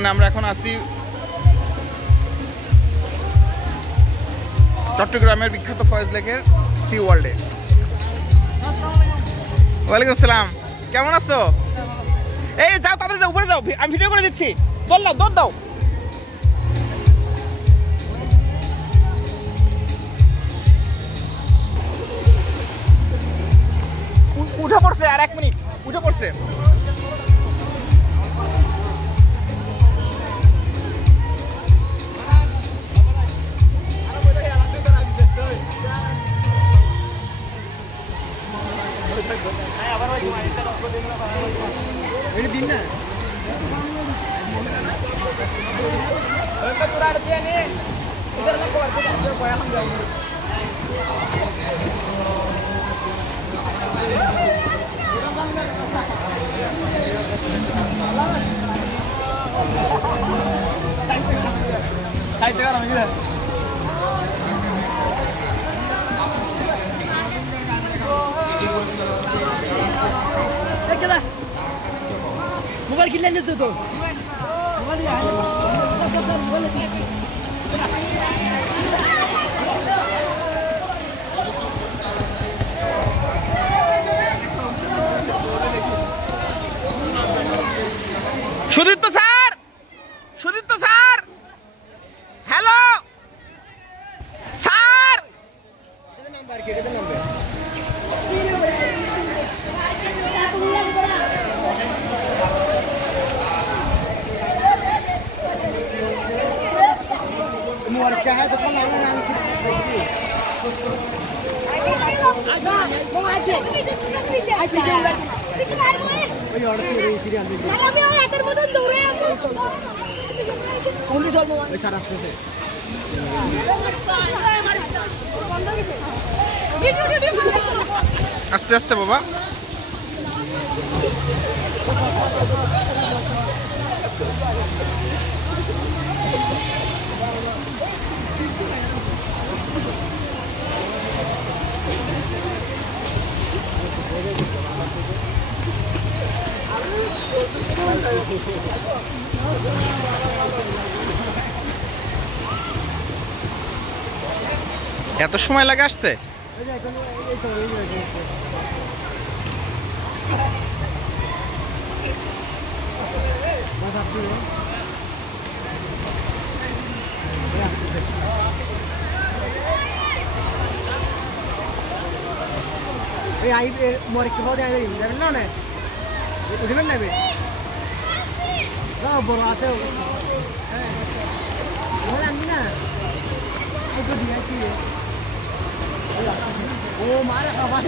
মানে আমরা এখন আছি চট্টগ্রামের বিখ্যাত ফয়েজ লেকের সি ওয়ার্ল্ডে। ওয়ালাইকুম আসসালাম, কেমন আছো? এই যাও, তাদের যাও, উপরে যাও, আমি ভিডিও করে দিচ্ছি। দৌড় দাও, দৌড় দাও। উঠে পড়ছে, আর 1 মিনিট উঠে পড়ছে। মোবাইল কিনলে নিতে তো Sudipta sir, Sudipta sir, hello sir. আস্তে আস্তে বাবা। এত সময় লাগে আসতে? বড় আছে ও মারে খাবার